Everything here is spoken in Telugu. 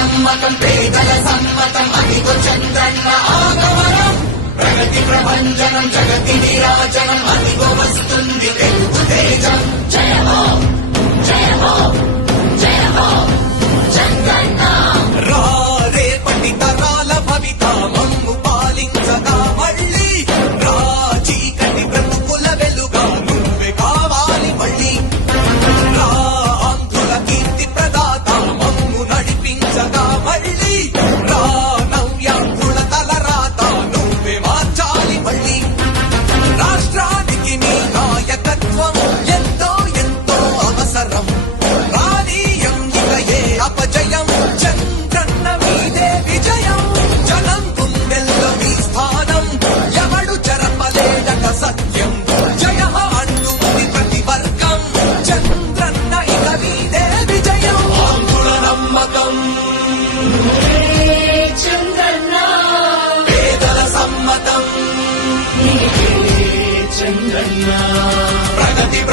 సమ్మతం పేదల సమ్మతం అదిగో చంద్రన్న ఆగమనం. ప్రగతి ప్రభంజనం జగతిని Ragati